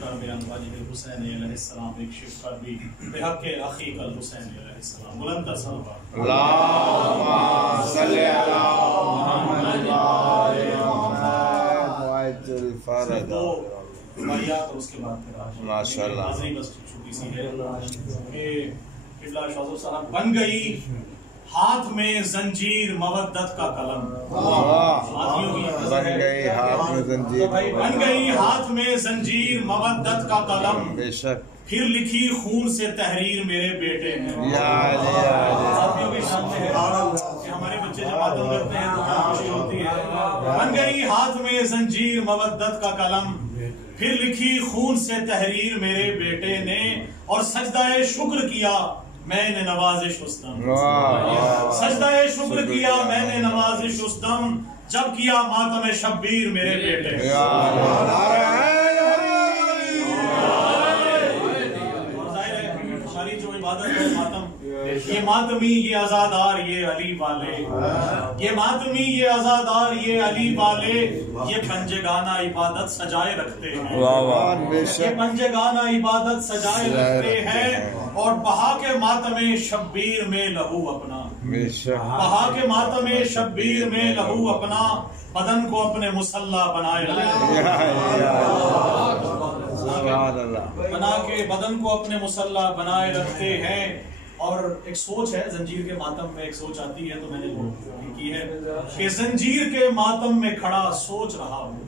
कर बयान वाजिद हुसैन अलैहिस्सलाम एक शिफ कर भी बिहक अखीकल हुसैन अलैहिस्सलाम बुलंद सल्लल्लाहु अल्लाहुम्मा सल्ली अला मुहम्मद व आले मुहम्मद फरद वायत और उसके बाद फिर माशाअल्लाह हाज़िरी बस छोटी सी है कि किबला शाहज़ साहब बन गई हाथ में जंजीर मवद्दत का कलम बन गई हाथ में जंजीर बन गई हाथ में जंजीर मवद्दत का कलम बेशक फिर लिखी खून से तहरीर मेरे बेटे ने साथियों की शान है कि हमारे बच्चे जब मातम करते हैं तो क्या खुशी होती है। बन गई हाथ में जंजीर मवद्दत का कलम फिर लिखी खून से तहरीर मेरे बेटे ने और सजदाए शुक्र किया मैंने नवाजिश उस्तम सजदाए शुक्र किया मैंने नवाजिश उस्तम जब किया मातम शब्बीर मेरे बेटे। हमारी जो इबादत है मातम ये मातमी ये आजादार ये अली वाले ये मातमी ये आजादार ये अली वाले ये पंजगाना इबादत सजाए रखते हैं ये पंजगाना इबादत सजाए रखते हैं और बहा के मातमे शब्बीर में लहू अपना बहा के मातमे शब्बीर में लहू अपना बदन को अपने मुसल्ला बनाए बना के बदन को अपने मुसल्ला बनाए रखते हैं। और एक सोच है जंजीर के मातम में एक सोच आती है तो मैंने की है कि जंजीर के मातम में खड़ा सोच रहा हूँ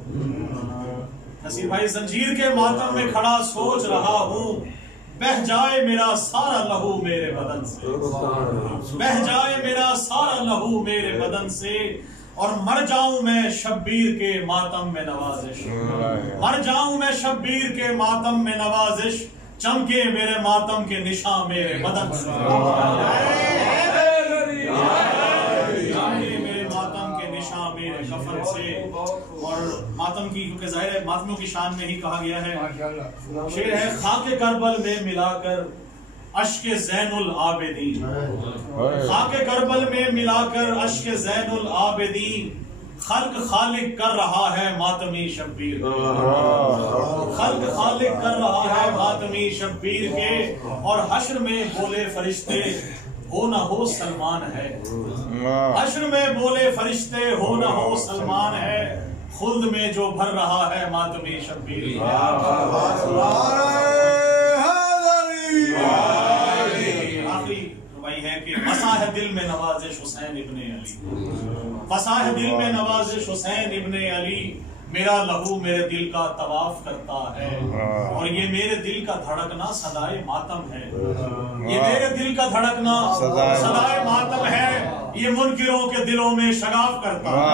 नसीर भाई जंजीर के मातम में खड़ा सोच रहा हूँ बह जाए मेरा सारा लहू मेरे बदन से बह जाए मेरा सारा लहू मेरे बदन से और मर जाऊं मैं शब्बीर के मातम में नवाजिश मर जाऊं मैं शब्बीर के मातम में नवाजिश चमके मेरे मातम के निशान मेरे बदन से मेरे मातम के निशान मेरे कफन से। और मातम की क्योंकि जाहिर है मातमों की शान में ही कहा गया है शेर है खाके करबल में मिलाकर अश्के ज़ैनुल आबिदीन खाके करबल में मिलाकर अश्के ज़ैनुल आबिदीन खल्क खालिक कर रहा है मातमी शब्बीर खल्क खालिक कर रहा है मातमी शब्बीर के और हश्र में बोले फरिश्ते हो न हो सलमान है हश्र में बोले फरिश्ते हो न हो सलमान है खुल्द में जो भर रहा है मातमी शब्बीर। बसा है दिल में नवाजिश हुसैन इब्ने अली बसा है दिल में नवाजिश हुसैन इब्ने अली मेरा लहू मेरे दिल का तवाफ करता है और ये मेरे दिल का धड़कना सदाए मातम है ये मेरे दिल का धड़कना सदाए मातम है ये मुनकिरों के दिलों में शगाफ करता है।